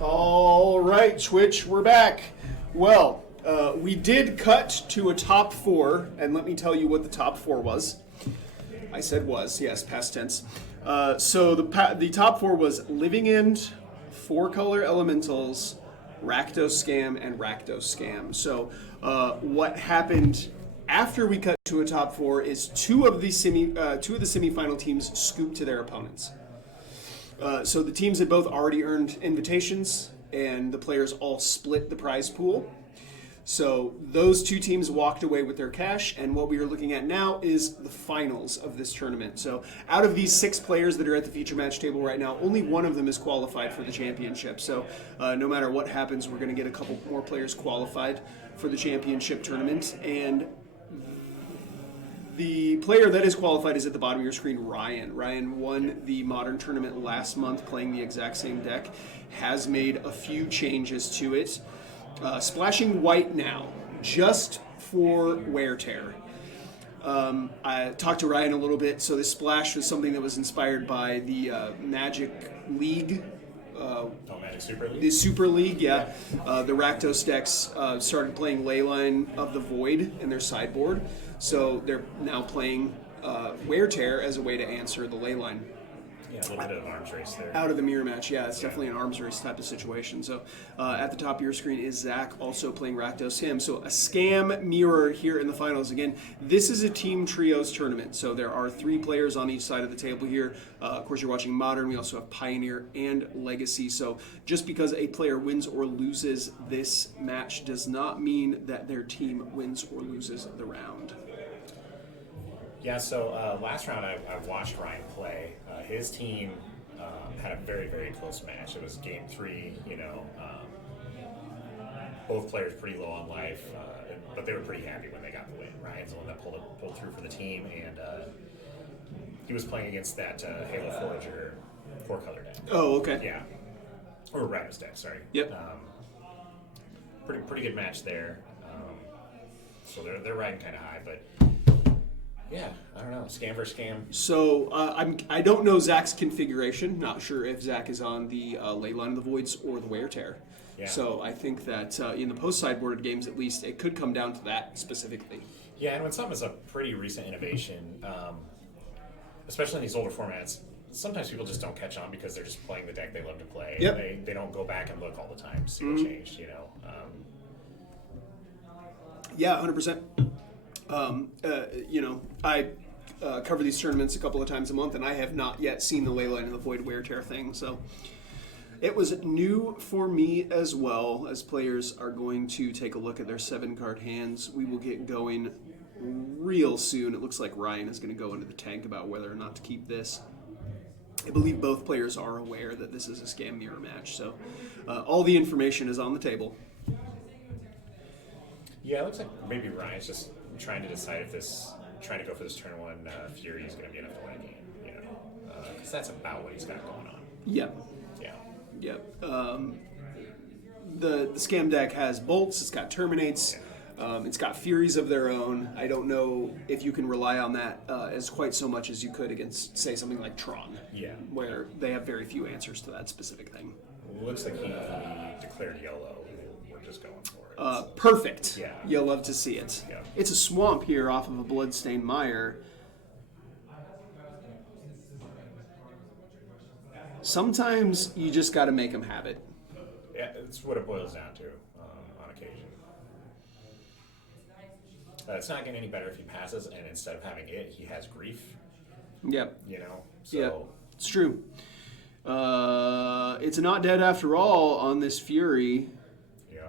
All right, Twitch, we're back. Well, we did cut to a top four, and let me tell you what the top four was. I said was, yes, past tense. So the top four was Living End, Four Color Elementals, Rakdos Scam, and Rakdos Scam. So what happened after we cut to a top four is two of the semifinal teams scooped to their opponents. So the teams had both already earned invitations, and the players all split the prize pool. So those two teams walked away with their cash, and what we are looking at now is the finals of this tournament. So out of these 6 players that are at the feature match table right now, only one of them is qualified for the championship. So no matter what happens, we're going to get a couple more players qualified for the championship tournament. And the player that is qualified is at the bottom of your screen, Ryan. Ryan won the Modern Tournament last month playing the exact same deck, has made a few changes to it. Splashing white now, just for Wear Tear. I talked to Ryan a little bit, so this splash was something that was inspired by the Magic League. Magic Super League? The Super League, yeah. The Rakdos decks started playing Leyline of the Void in their sideboard, so they're now playing Wear Tear as a way to answer the Leyline. Yeah, a little bit of an arms race there. Out of the mirror match, yeah, it's definitely an arms race type of situation. So at the top of your screen is Zach also playing Rakdos him. So a scam mirror here in the finals. Again, this is a team trios tournament. So there are 3 players on each side of the table here. Of course, you're watching Modern. We also have Pioneer and Legacy. So just because a player wins or loses this match does not mean that their team wins or loses the round. Yeah, so last round I watched Ryan play. His team had a very, very close match. It was game 3, both players pretty low on life, but they were pretty happy when they got the win. Ryan's the one that pulled through for the team, and he was playing against that Halo Forager 4-color deck. Oh, okay. Yeah. Or Rakdos deck, sorry. Yep. Pretty good match there. So they're riding kind of high, but yeah, I don't know. Scam versus scam. So I don't know Zach's configuration. Not sure if Zach is on the Leyline of the Voids or the Wear Tear. Yeah. So I think that in the post-sideboarded games, at least, it could come down to that specifically. Yeah, and when something is a pretty recent innovation, especially in these older formats, sometimes people just don't catch on because they're just playing the deck they love to play. Yep. They don't go back and look all the time to see what changed, Yeah, 100%. I cover these tournaments a couple of times a month, and I have not yet seen the Leyline and the Void Wear Tear thing. So it was new for me as well. As players are going to take a look at their 7-card hands, we will get going real soon. It looks like Ryan is going to go into the tank about whether or not to keep this. I believe both players are aware that this is a scam mirror match, so all the information is on the table. Yeah, it looks like maybe Ryan's just trying to decide if trying to go for this turn 1 Fury is going to be enough to win a game, because that's about what he's got going on. Yep. Yeah. Yep. The scam deck has bolts. It's got terminates. It's got furies of their own. I don't know if you can rely on that as quite so much as you could against, say, something like Tron. Yeah. Where they have very few answers to that specific thing. Looks like he declared yellow. We're just going for it. Perfect. Yeah. You'll love to see it. Yeah. It's a swamp here off of a Bloodstained Mire. Sometimes you just got to make them have it. Yeah, it's what it boils down to on occasion. It's not getting any better if he passes, and instead of having it, he has grief. Yep. So yeah, it's true. It's not dead after all on this Fury. Yeah.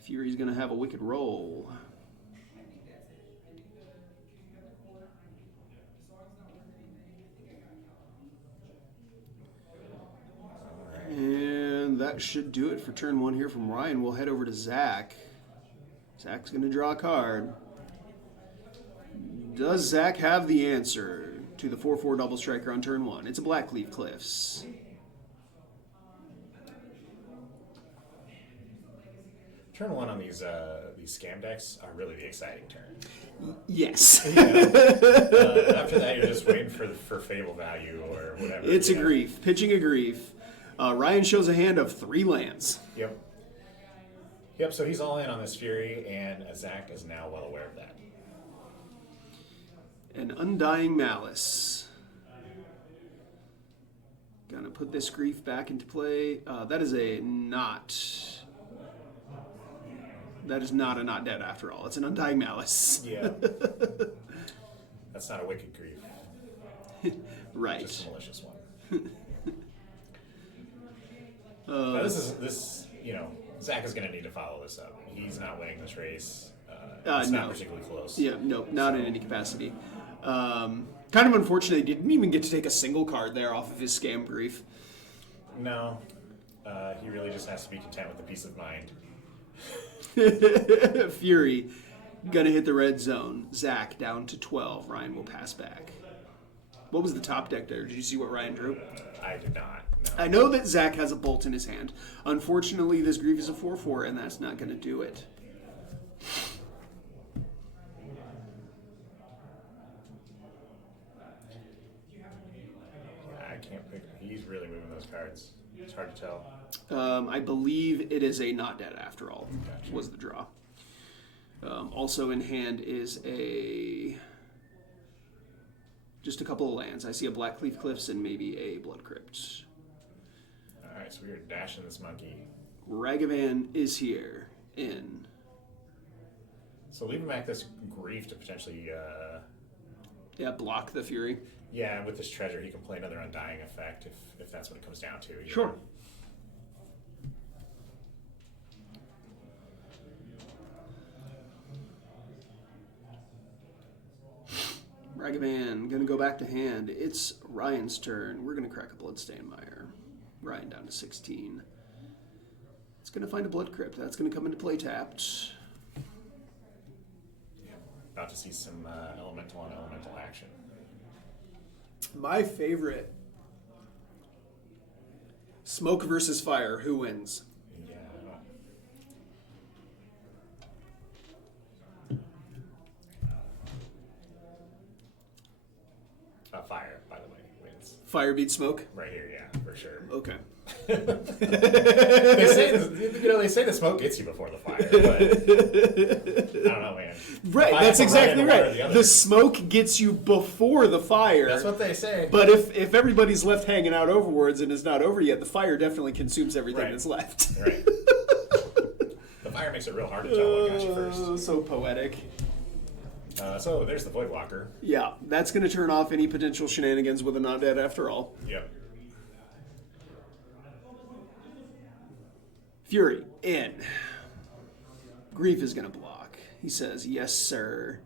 Fury's going to have a wicked roll. And that should do it for turn 1 here from Ryan. We'll head over to Zach. Zach's going to draw a card. Does Zach have the answer to the 4/4 double striker on turn 1? It's a Blackleaf Cliffs. Turn 1 on these scam decks are really the exciting turn. Yes. After that, you're just waiting for Fable value or whatever. It's a grief. Pitching a grief. Ryan shows a hand of 3 lands. Yep. Yep, so he's all in on this Fury, and Zach is now well aware of that. An Undying Malice. Gonna put this Grief back into play. That is not a not dead after all. It's an Undying Malice. Yeah. That's not a wicked grief. Right. Just a malicious one. This, Zach is going to need to follow this up. He's not winning this race. It's not particularly close. Yeah, no, not in any capacity. Kind of unfortunate he didn't even get to take a single card there off of his Scam Grief. No. He really just has to be content with the peace of mind. Fury, gonna hit the red zone. Zach down to 12. Ryan will pass back. What was the top deck there? Did you see what Ryan drew? I did not. No. I know that Zach has a bolt in his hand. Unfortunately, this Grief is a 4/4, and that's not gonna do it. I can't pick. He's really moving those cards. It's hard to tell. I believe it is a not dead after all. Gotcha. Was the draw. Also in hand is just a couple of lands. I see a Blackleaf Cliffs and maybe a Blood Crypt. All right, so we are dashing this monkey. Ragavan is here in. So leaving back this Grief to potentially... block the Fury. Yeah, with this treasure, he can play another Undying effect if that's what it comes down to. Sure. Know? Ragavan, gonna go back to hand. It's Ryan's turn. We're gonna crack a Bloodstained Mire. Ryan down to 16. It's gonna find a Blood Crypt. That's gonna come into play tapped. Yeah, about to see some elemental on elemental action. My favorite. Smoke versus fire. Who wins? Yeah, I don't... Fire, by the way, wins. Fire beats smoke? Right here, yeah, for sure. Okay. They say the smoke gets you before the fire, but I don't know, man. Right, that's exactly right. The smoke gets you before the fire. That's what they say. But if everybody's left hanging out overwards and it's not over yet, the fire definitely consumes everything that's left. Right. The fire makes it real hard to tell what got you first. So poetic. So there's the Voidwalker. Yeah, that's going to turn off any potential shenanigans with a not dead after all. Yep. Fury, in. Grief is going to block. He says, yes, sir.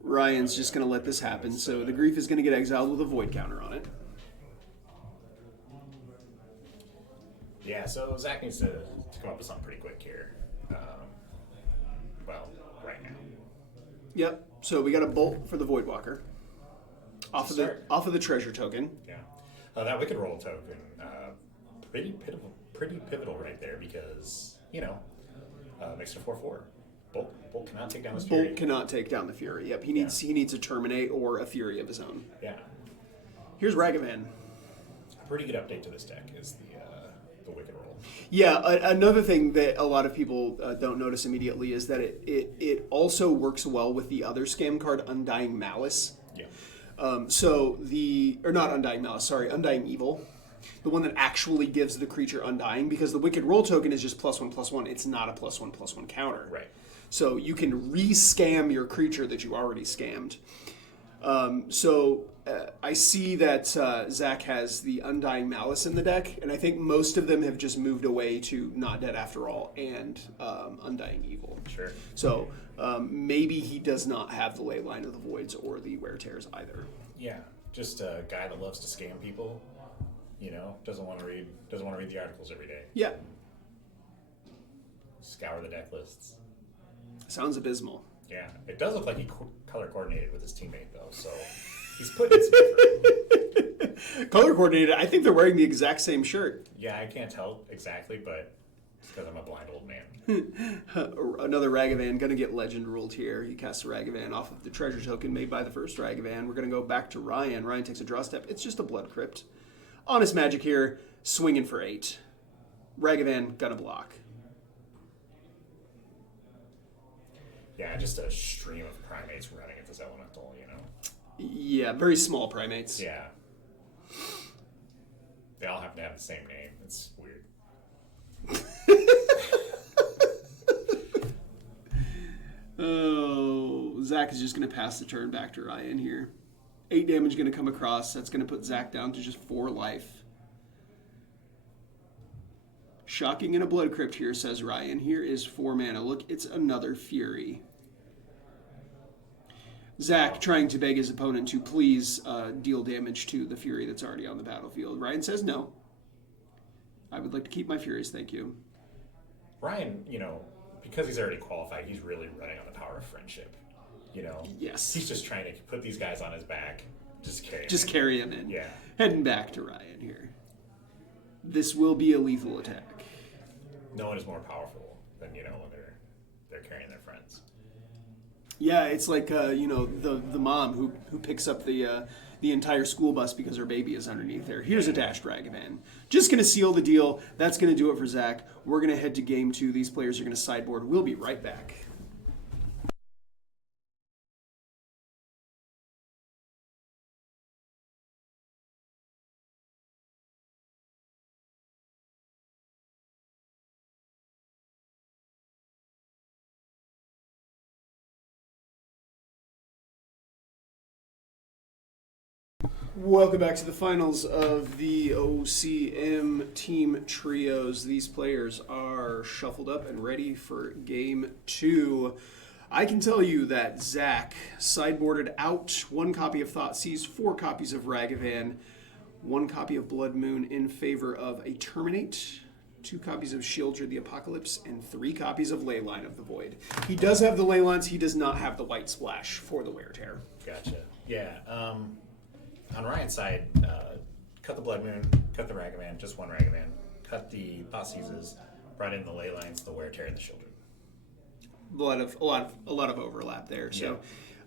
Ryan's just going to let this happen, so the Grief is going to get exiled with a void counter on it. Yeah, so Zach needs to come up with something pretty quick here. Right now. Yep, so we got a bolt for the Voidwalker. Off of the treasure token. Yeah. That Wicked Roll token, pretty pivotal right there because, makes it a 4/4. Bolt cannot take down this Fury. Bolt cannot take down the Fury. Yep, he needs a Terminate or a Fury of his own. Yeah. Here's Ragavan. A pretty good update to this deck is the Wicked Roll. Yeah, another thing that a lot of people don't notice immediately is that it also works well with the other scam card, Undying Malice. Yeah. Not Undying Malice, sorry, Undying Evil. The one that actually gives the creature Undying, because the Wicked Roll token is just +1/+1. It's not a +1/+1 counter. Right. So you can re-scam your creature that you already scammed. I see that Zach has the Undying Malice in the deck, and I think most of them have just moved away to Not Dead After All and Undying Evil. Sure. So maybe he does not have the Leyline of the Voids or the Wear Tears either. Yeah, just a guy that loves to scam people. Doesn't want to read the articles every day. Yeah. Scour the deck lists. Sounds abysmal. Yeah, it does look like he color coordinated with his teammate though, so he's putting some effort. Color coordinated. I think they're wearing the exact same shirt. Yeah, I can't tell exactly, but It's because I'm a blind old man. Another Ragavan going to get legend ruled here. He casts a Ragavan off of the treasure token made by the first Ragavan. We're going to go back to Ryan. Ryan takes a draw step. It's just a Blood Crypt. Honest Magic here, swinging for 8. Ragavan going to block. Yeah, just a stream of primates running at this elemental, you know? Yeah, very small primates. Yeah. They all happen to have the same name. It's weird. Oh, Zach is just going to pass the turn back to Ryan here. 8 damage going to come across. That's going to put Zach down to just 4 life. Shocking in a Blood Crypt here, says Ryan. Here is 4 mana. Look, it's another Fury. Zach trying to beg his opponent to please deal damage to the Fury that's already on the battlefield. Ryan says no. I would like to keep my Furies, thank you. Ryan, you know, because he's already qualified, he's really running on the power of friendship. You know? Yes. He's just trying to put these guys on his back. Just carry him in. Yeah. Heading back to Ryan here. This will be a lethal attack. No one is more powerful than, you know, when they're carrying their friends. Yeah, it's like the mom who picks up the entire school bus because her baby is underneath there. Here's a dashed Ragavan. Just going to seal the deal. That's going to do it for Zach. We're going to head to game 2. These players are going to sideboard. We'll be right back. Welcome back to the finals of the OCM Team Trios. These players are shuffled up and ready for game 2. I can tell you that Zach sideboarded out 1 copy of Thoughtseize, 4 copies of Ragavan, 1 copy of Blood Moon in favor of a Terminate, 2 copies of Sheoldred the Apocalypse, and 3 copies of Leyline of the Void. He does have the Leylines, he does not have the White Splash for the Wear Tear. Gotcha. Yeah. On Ryan's side, cut the Blood Moon, cut the Ragavan, just 1 Ragavan, cut the Thoughtseizes, brought in the Leylines, the Wear Tear, and the Sheoldred. A lot of overlap there. So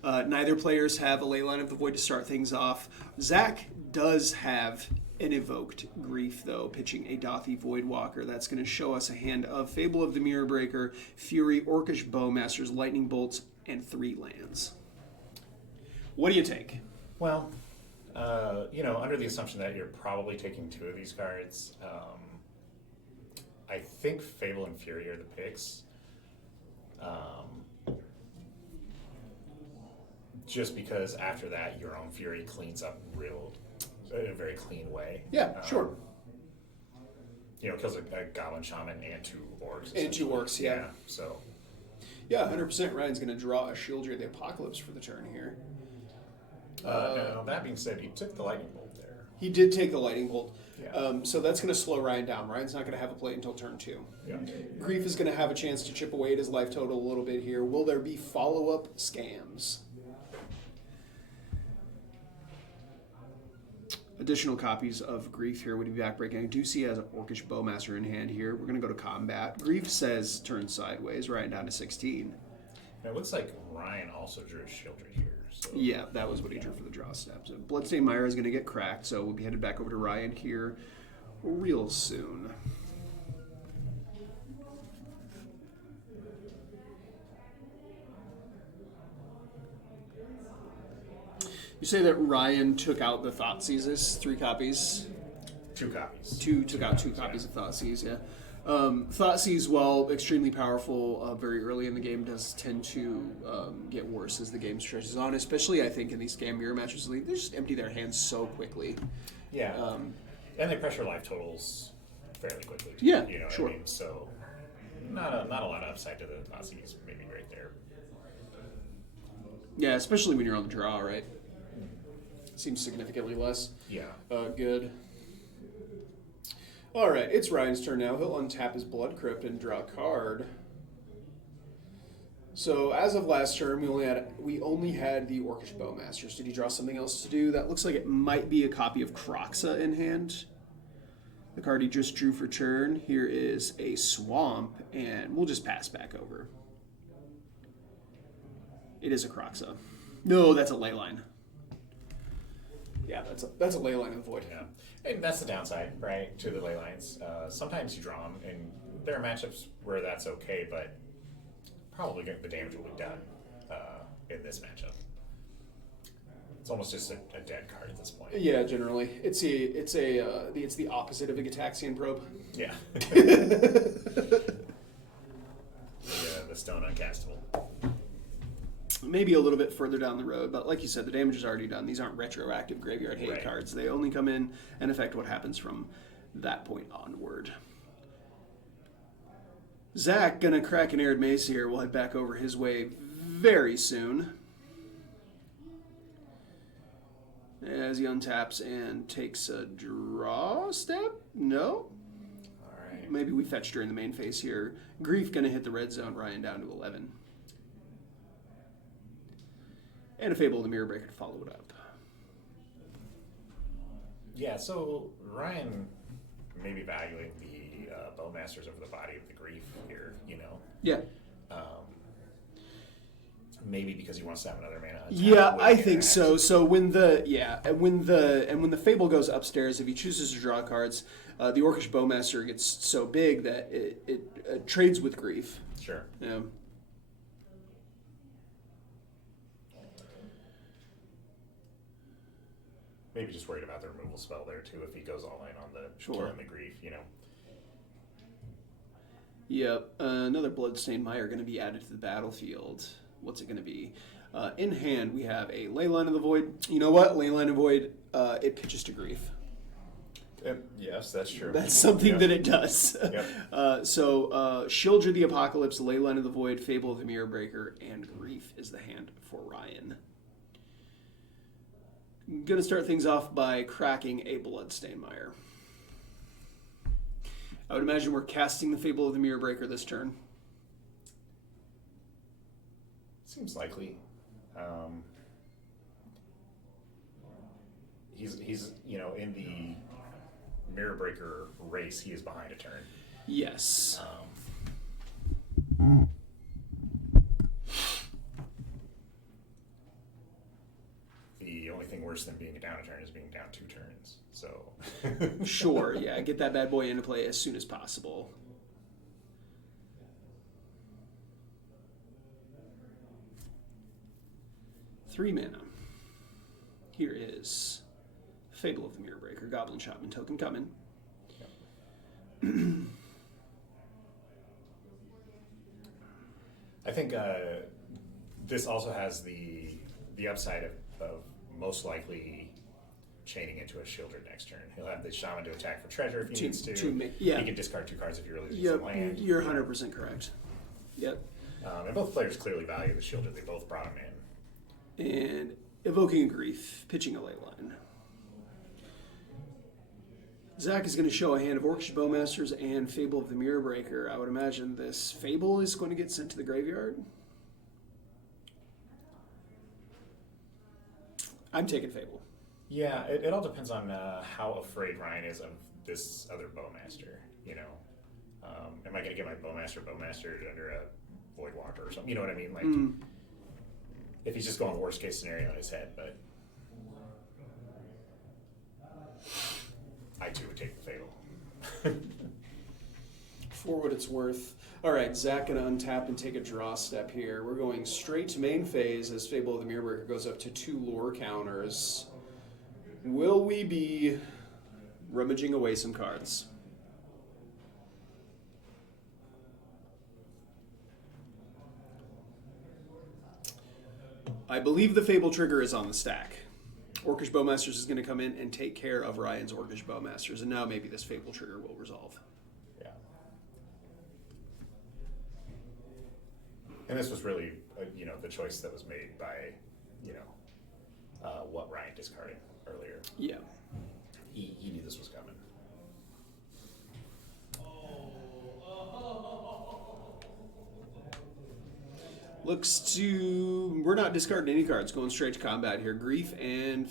neither players have a Leyline of the Void to start things off. Zach does have an evoked Grief, though, pitching a Dothy Voidwalker. That's going to show us a hand of Fable of the Mirror Breaker, Fury, Orcish Bowmasters, Lightning Bolts, and 3 lands. What do you take? Well, under the assumption that you're probably taking 2 of these cards, I think Fable and Fury are the picks. Just because after that, your own Fury cleans up in a very clean way. Yeah, sure. Kills a Goblin Shaman and 2 Orcs. And 2 Orcs, yeah. So. Yeah, 100%. Ryan's going to draw a Sheoldred the Apocalypse for the turn here. Now, that being said, he took the Lightning Bolt there. He did take the Lightning Bolt. Yeah. So that's going to slow Ryan down. Ryan's not going to have a play until turn 2. Yeah. Grief is going to have a chance to chip away at his life total a little bit here. Will there be follow-up scams? Additional copies of Grief here would be backbreaking. I do see as an Orcish Bowmaster in hand here. We're going to go to combat. Grief says turn sideways, Ryan down to 16. Now, it looks like Ryan also drew a Sheoldred here. So. Yeah, that was what he drew for the draw step. So Bloodstained Mire is going to get cracked, so we'll be headed back over to Ryan here real soon. You say that Ryan took out the Thoughtseizes, 3 copies? 2 copies. Took out 2 copies of Thoughtseize, yeah. Thoughtseize, while extremely powerful very early in the game, does tend to get worse as the game stretches on, especially, I think, in these Scam Mirror matches. They just empty their hands so quickly. Yeah. And they pressure life totals fairly quickly, too. Yeah, you know sure. What I mean? So, not a lot of upside to the Thoughtseize, maybe right there. Yeah, especially when you're on the draw, right? Seems significantly less. Yeah. Good. All right, it's Ryan's turn now. He'll untap his Blood Crypt and draw a card. So as of last turn, we only had the Orcish Bowmasters. Did he draw something else to do? That looks like it might be a copy of Kroxa in hand. The card he just drew for turn. Here is a Swamp, and we'll just pass back over. It is a Kroxa. No, that's a Leyline. Yeah, that's a Leyline of the Void. Yeah, and that's the downside, right, to the ley lines. Sometimes you draw them, and there are matchups where that's okay, but probably the damage will be done in this matchup. It's almost just a dead card at this point. Yeah, generally, it's the opposite of a Gitaxian Probe. Yeah. The stone uncastable. Maybe a little bit further down the road, but like you said, the damage is already done. These aren't retroactive graveyard hate Right. cards. They only come in and affect what happens from that point onward. Zach gonna crack an Arid Mace here. We'll head back over his way very soon. As he untaps and takes a draw step? No? All right. Maybe we fetch during the main phase here. Grief gonna hit the red zone, Ryan down to 11. And a Fable of the Mirror Breaker to follow it up. Yeah, so Ryan may be valuing the Bowmasters over the body of the Grief here, you know? Yeah. Maybe because he wants to have another mana. Yeah, I think so. So when the Fable goes upstairs, if he chooses to draw cards, the Orcish Bowmaster gets so big that it trades with Grief. Sure. Yeah. Maybe just worried about the removal spell there too if he goes all in on the Sure. killing the Grief, you know. Yep. Another Bloodstained Mire going to be added to the battlefield. What's it going to be? In hand, we have a Leyline of the Void. You know what? Leyline of Void, it pitches to Grief. Yes, that's true. That's something that it does. Yep. So Shieldred the Apocalypse, Leyline of the Void, Fable of the Mirror Breaker, and Grief is the hand for Ryan. Gonna start things off by cracking a Bloodstained Mire. I would imagine we're casting the Fable of the Mirror Breaker this turn. Seems likely. He's you know, in the Mirror Breaker race, he is behind a turn. Yes. The only thing worse than being down a turn is being down 2 turns. So Sure, yeah. Get that bad boy into play as soon as possible. Three mana. Here is Fable of the Mirror Breaker, Goblin Shopman token coming. I think this also has the upside of most likely chaining into a Shieldred next turn. He'll have the Shaman to attack for treasure if he needs to. Yeah. He can discard 2 cards if he really needs Yep, some land. you're 100% correct. Yep. And both players clearly value the Shieldred. They both brought him in. And evoking a Grief, pitching a Leyline. Zach is going to show a hand of Orcish Bowmasters and Fable of the Mirror Breaker. I would imagine this Fable is going to get sent to the graveyard. I'm taking Fable. Yeah, it all depends on how afraid Ryan is of this other Bowmaster, you know. Am I going to get my Bowmaster under a Voidwalker or something? You know what I mean? Like, if he's just going worst case scenario in his head, but I too would take the Fable. For what it's worth. All right, Zach going to untap and take a draw step here. We're going straight to main phase as Fable of the Mirror Breaker goes up to 2 lore counters. Will we be rummaging away some cards? I believe the Fable trigger is on the stack. Orcish Bowmasters is going to come in and take care of Ryan's Orcish Bowmasters, and now maybe this Fable trigger will resolve. Yeah. And this was really, you know, the choice that was made by, you know, what Ryan discarded earlier. Yeah. He knew this was coming. Looks to... We're not discarding any cards. Going straight to combat here. Grief and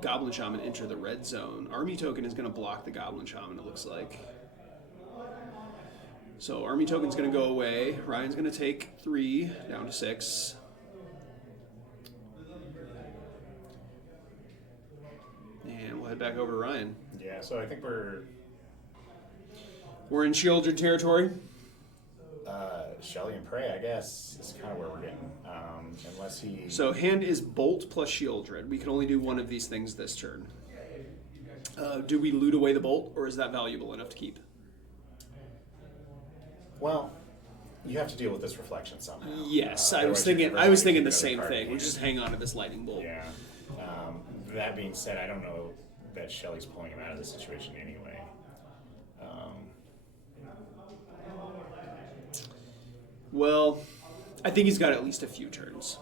Goblin Shaman enter the red zone. Army Token is going to block the Goblin Shaman, it looks like. So Army Token's going to go away. Ryan's going to take 3 down to 6. And we'll head back over to Ryan. Yeah, so I think we're in Shieldred territory. Shelly and Prey, I guess, is kind of where we're getting. Unless he... So hand is Bolt plus Shieldred. We can only do one of these things this turn. Do we loot away the Bolt, or is that valuable enough to keep? Well, you have to deal with this reflection somehow. Yes, I was Otherwise you're thinking. never I was gonna thinking get the same another card thing. in We hand. just hang on to this Lightning Bolt. Yeah. That being said, I don't know that Shelly's pulling him out of the situation anyway. Well, I think he's got at least a few turns.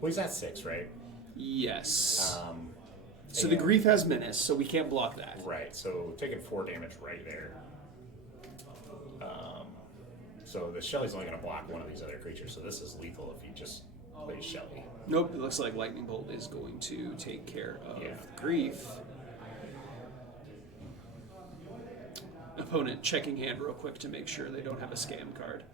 Well, he's at 6, right? Yes. So the and- Grief has Menace, so we can't block that. Right, so taking 4 damage right there. So the Shelly's only going to block one of these other creatures, so this is lethal if he just plays Shelly. Nope, it looks like Lightning Bolt is going to take care of Yeah. Grief. Opponent checking hand real quick to make sure they don't have a scam card.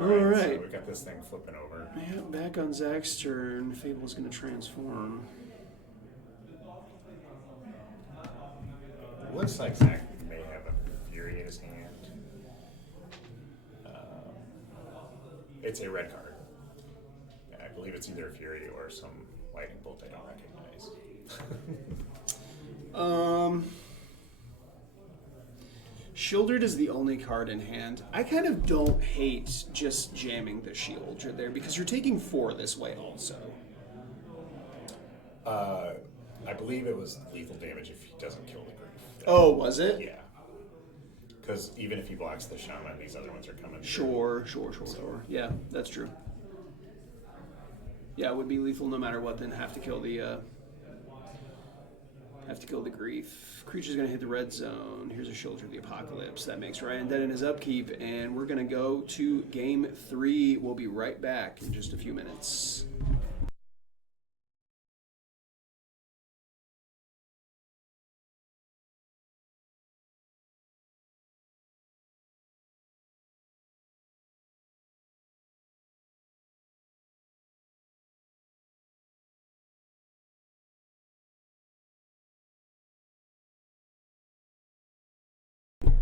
All All right, right. so we got this thing flipping over. Yeah, back on Zach's turn. Fable's going to transform. Looks like Zach may have a Fury in his hand. It's a red card. I believe it's either a Fury or some Lightning Bolt I don't recognize. Shieldred is the only card in hand. I kind of don't hate just jamming the Shieldred there because you're taking 4 this way also. I believe it was lethal damage if he doesn't kill the Grief. Oh, was it? Yeah. Because even if he blocks the Shaman, these other ones are coming. Sure. Yeah, that's true. Yeah, it would be lethal no matter what. Then have to kill the Grief. Creature's gonna hit the red zone. Here's a Shieldred of the Apocalypse. That makes Ryan dead in his upkeep, and we're gonna go to game 3. We'll be right back in just a few minutes.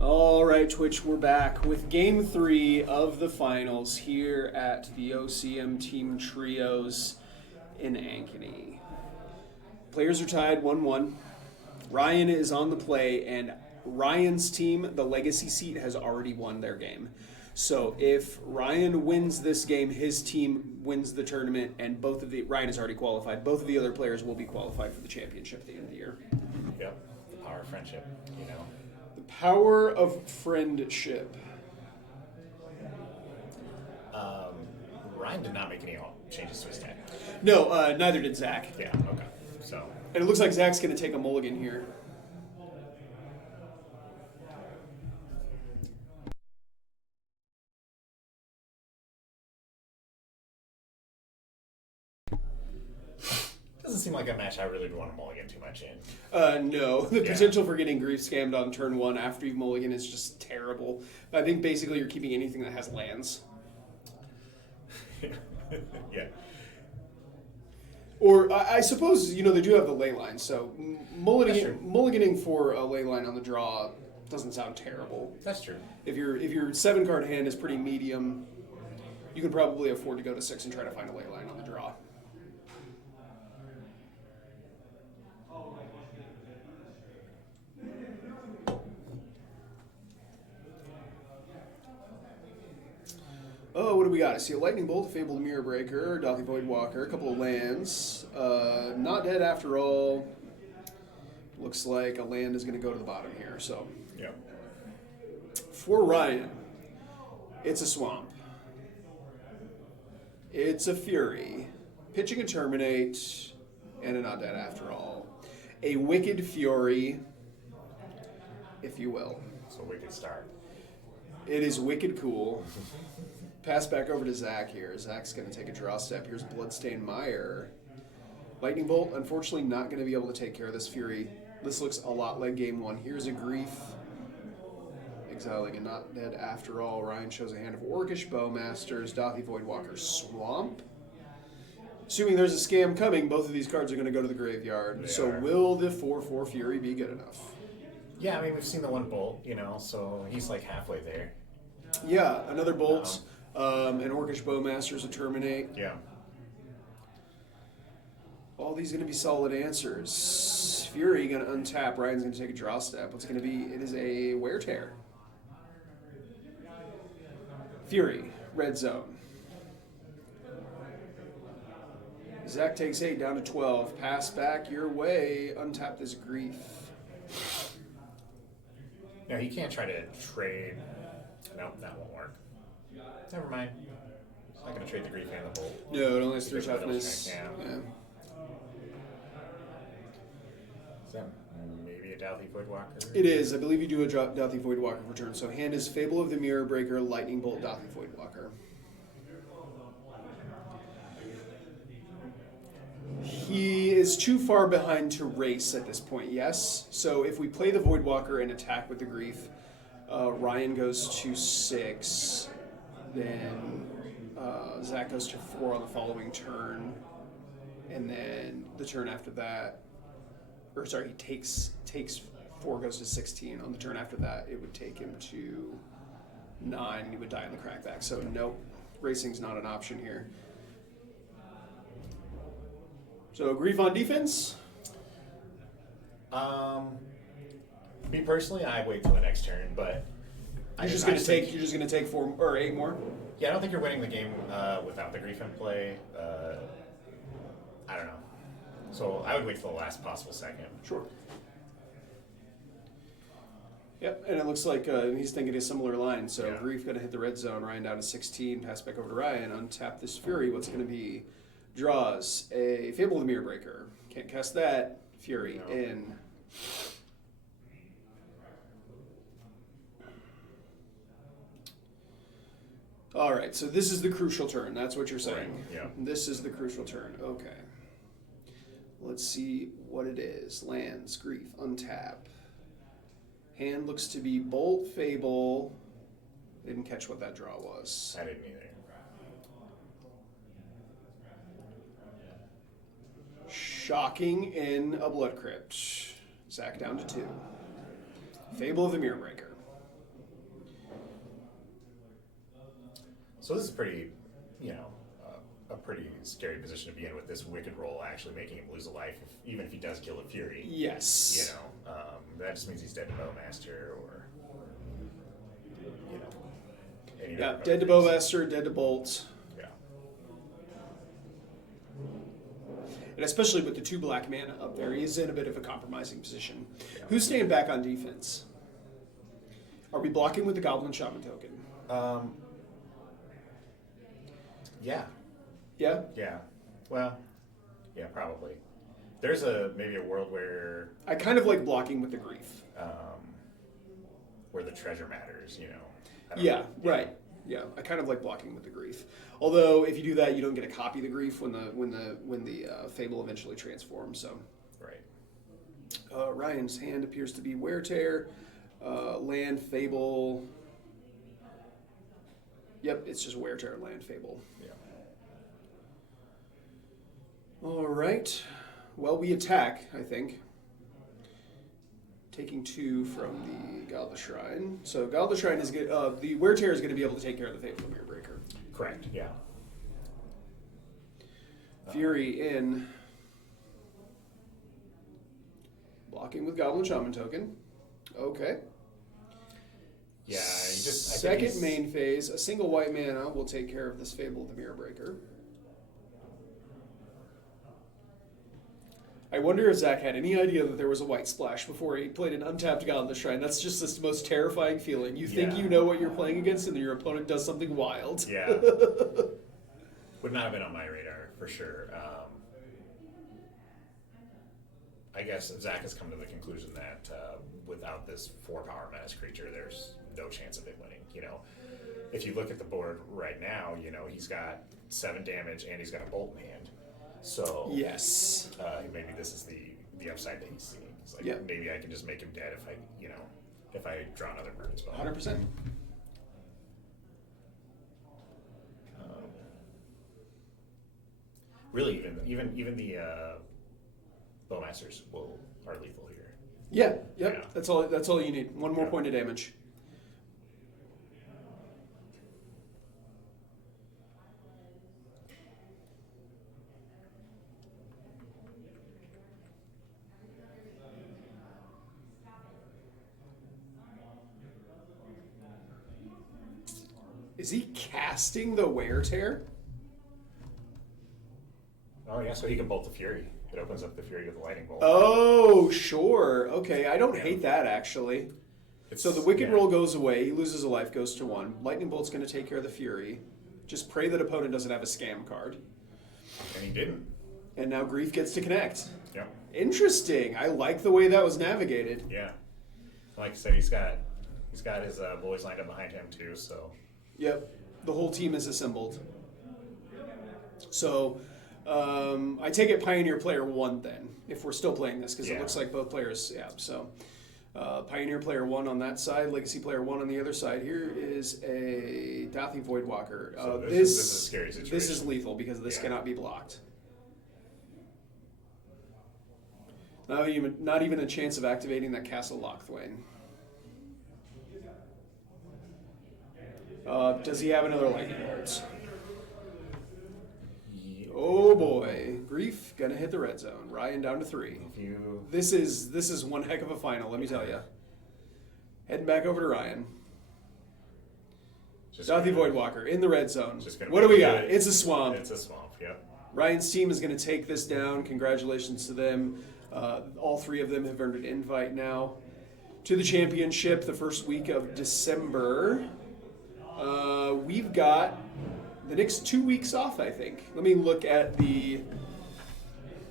All right, Twitch, we're back with Game 3 of the finals here at the OCM Team Trios in Ankeny. Players are tied 1-1. Ryan is on the play, and Ryan's team, the Legacy Seat, has already won their game. So if Ryan wins this game, his team wins the tournament, and Ryan is already qualified. Both of the other players will be qualified for the championship at the end of the year. Yep. The power of friendship, you know. The power of friendship. Ryan did not make any changes to his deck. No, neither did Zach. Yeah, okay. So, And it looks like Zach's going to take a mulligan here. doesn't seem like a match I really want to mulligan too much in. No, the Yeah. potential for getting grief scammed on turn 1 after you mulligan is just terrible. I think basically you're keeping anything that has lands. Yeah. Or I suppose, they do have the ley line, so That's true. mulliganing for a ley line on the draw doesn't sound terrible. That's true. If your 7-card hand is pretty medium, you can probably afford to go to 6 and try to find a ley line on the draw. Oh, what do we got? I see a Lightning Bolt, a Fabled Mirror Breaker, Dothi Voidwalker, a couple of lands. Not dead after all. Looks like a land is going to go to the bottom here. So Yeah. for Ryan, it's a Swamp. It's a Fury. Pitching a Terminate, and a Not Dead After All. A Wicked Fury, if you will. So we could start. It is wicked cool. Pass back over to Zach here. Zach's going to take a draw step. Here's Bloodstained Mire. Lightning Bolt, unfortunately not going to be able to take care of this Fury. This looks a lot like game one. Here's a Grief. Exiling and not dead after all. Ryan shows a hand of Orcish Bowmasters, Dothy Voidwalker Swamp. Assuming there's a scam coming, both of these cards are going to go to the graveyard. They so are. will the 4/4 Fury be good enough? Yeah, I mean, we've seen the one bolt, so he's like halfway there. Yeah, another Bolt, an Orcish Bowmasters to terminate. Yeah. All these going to be solid answers. Fury going to untap. Ryan's going to take a draw step. What's going to be? It is a Wear Tear. Fury, red zone. Zach takes 8 down to 12. Pass back your way. Untap this Grief. No, he can't try to trade. Nope, that won't work. Never mind. He's not going to trade the Grief and the Bolt. No, it only has 3 Because of the toughness. strength, Yeah. Is that maybe a Douthie Voidwalker? It is. I believe you do a Dothy Voidwalker for turn. So hand is Fable of the Mirror Breaker, Lightning Bolt, Dothy Voidwalker. He is too far behind to race at this point, yes. So if we play the Voidwalker and attack with the Grief, Ryan goes to 6. Then Zach goes to 4 on the following turn. And then the turn after that, or sorry, he takes 4, goes to 16. On the turn after that, it would take him to 9, and he would die on the crackback. So nope, racing's not an option here. So Grief on defense. Me personally, I wait till the next turn, but You're just gonna take 4 or 8 more. Yeah, I don't think you're winning the game without the Grief in play. I don't know. So I would wait till the last possible second. Sure. Yep, and it looks like he's thinking a similar line. So Yeah. Grief going to hit the red zone. Ryan down to 16. Pass back over to Ryan. Untap this Fury. What's going to be? Draws a Fable of the Mirror Breaker. Can't cast that. Fury No. in. All right, so this is the crucial turn. That's what you're saying. Right, yeah. This is the crucial turn. Okay. Let's see what it is. Lands, Grief, untap. Hand looks to be Bolt, Fable. Didn't catch what that draw was. I didn't either. Shocking in a Blood Crypt. Zach down to 2. Fable of the Mirror Breaker. So this is pretty, a pretty scary position to be in with this Wicked roll actually making him lose a life, even if he does kill a Fury. Yes. That just means he's dead to Bowmaster or, any Yeah, number of dead to things. Bowmaster, dead to Bolt. Yeah. And especially with the 2 black mana up there, he's in a bit of a compromising position. Yeah. Who's staying back on defense? Are we blocking with the Goblin Shaman token? Yeah. Yeah? Yeah. Well, yeah, probably. There's maybe a world where I kind of like blocking with the Grief. where the treasure matters, I don't Yeah, know. right. Yeah, I kind of like blocking with the Grief. Although if you do that, you don't get a copy of the Grief when the Fable eventually transforms. So Right. Ryan's hand appears to be Wear Tear, Land Fable. Yep, it's just Wear Tear, Land Fable. Yeah. All right. Well, we attack, I think. Taking 2 from the God of the Shrine. So God of the Shrine is good. The Wear Tear is going to be able to take care of the Fable of the Mirror Breaker. Correct. Yeah. Fury in. Blocking with Goblin Shaman token. Okay. Yeah. I think Second he's- main phase, a single white mana will take care of this Fable of the Mirror Breaker. I wonder if Zach had any idea that there was a white splash before he played an untapped God of the Shrine. That's just the most terrifying feeling. You think Yeah. you know what you're playing against, and then your opponent does something wild. Yeah. Would not have been on my radar for sure. I guess Zach has come to the conclusion that without this 4-power menace creature, there's no chance of it winning. You know, if you look at the board right now, you know, he's got 7 damage and he's got a bolt in hand. So Yes. maybe this is the upside that he's seeing. It's like, Yeah. maybe I can just make him dead if I draw another burn spell. 100%. Really, even the Bowmasters are lethal here. Yeah. Yep. Yeah. That's all you need. One more point of damage. Is he casting the Wear Tear? Oh yeah, so he can bolt the Fury. It opens up the Fury with a lightning bolt. Oh, sure. Okay, I don't Yeah. hate that actually. It's- So the Wicked yeah. Roll goes away. He loses a life, goes to 1. Lightning Bolt's going to take care of the Fury. Just pray that opponent doesn't have a scam card. And he didn't. And now Grief gets to connect. Yep. Interesting. I like the way that was navigated. Yeah. Like I said, he's got his boys lined up behind him too. So Yep. The whole team is assembled. So I take it Pioneer Player 1 then, if we're still playing this, because it Yeah. looks like both players, yeah. So Pioneer Player 1 on that side, Legacy Player 1 on the other side. Here is a Dathi Voidwalker. So this is a scary This is situation. lethal because this Yeah. cannot be blocked. Not even a chance of activating that Castle Lochthwain. Does he have another lightning words? Oh boy, Grief gonna hit the red zone. Ryan down to 3. if you This is one heck of a final, let me tell you. Heading back over to Ryan. just Dathi gonna- Voidwalker in the red zone. just gonna What do we make got? it- It's a swamp. It's a swamp. Yep. Ryan's team is going to take this down. Congratulations to them. All 3 of them have earned an invite now to the championship the first week of December. We've got the next 2 weeks off, I think. Let me look at the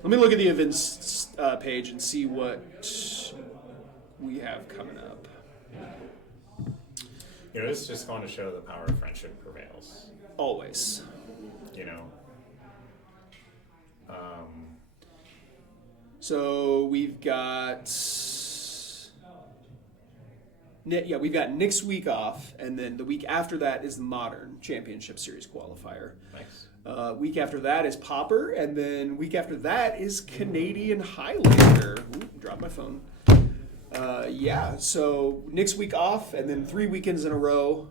events page and see what we have coming up. You know, this is just going to show the power of friendship prevails. Always. You know. So we've got we've got next week off, and then the week after that is the Modern Championship Series qualifier. Nice. Week after that is Pauper, and then week after that is Canadian Highlander. Ooh, dropped my phone. So next week off, and then 3 weekends in a row.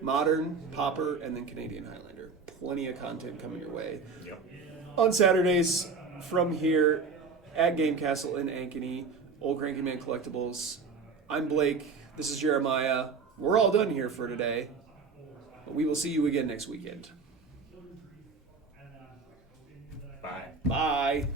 Modern, Pauper, and then Canadian Highlander. Plenty of content coming your way. Yep. On Saturdays from here at Game Castle in Ankeny, Old Cranky Man Collectibles. I'm Blake. This is Jeremiah. We're all done here for today. But we will see you again next weekend. Bye. Bye.